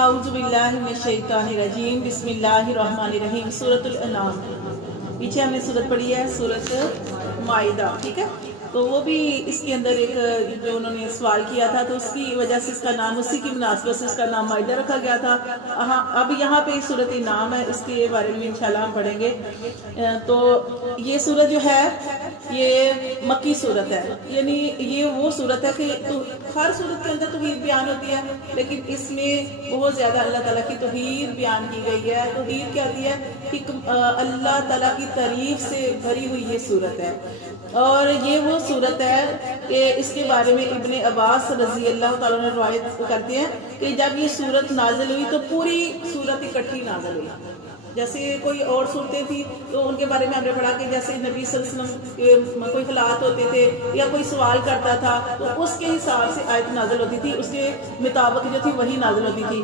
اعوذ باللہ من الشیطان الرجیم بسم اللہ الرحمن الرحیم سورۃ الانعام۔ پیچھے ہم نے سورت پڑھی ہے سورۃ مائدہ، ٹھیک ہے؟ تو وہ بھی اس کے اندر ایک جو انہوں نے سوال کیا تھا تو اس کی وجہ سے اس کا نام، اسی کی مناسبت سے اس کا نام مائدہ رکھا گیا تھا۔ اب یہاں پہ سورۃ انعام ہے، اس کے بارے میں انشاءاللہ ہم پڑھیں گے۔ تو یہ سورت جو ہے یہ مکی صورت ہے، یعنی یہ وہ صورت ہے کہ ہر صورت کے اندر توحید بیان ہوتی ہے، لیکن اس میں بہت زیادہ اللہ تعالیٰ کی توحید بیان کی گئی ہے۔ توحید کیا ہوتی ہے کہ اللہ تعالیٰ کی تعریف سے بھری ہوئی یہ صورت ہے، اور یہ وہ صورت ہے کہ اس کے بارے میں ابن عباس رضی اللہ تعالیٰ نے روایت کرتے ہیں کہ جب یہ صورت نازل ہوئی تو پوری صورت اکٹھی نازل ہوئی۔ جیسے کوئی اور صورتیں تھی تو ان کے بارے میں ہم نے پڑھا کہ جیسے نبی صلی اللہ علیہ وسلم کے کوئی حالات ہوتے تھے یا کوئی سوال کرتا تھا تو اس کے حساب سے آیت نازل ہوتی تھی، اس کے مطابق جو تھی وہی نازل ہوتی تھی۔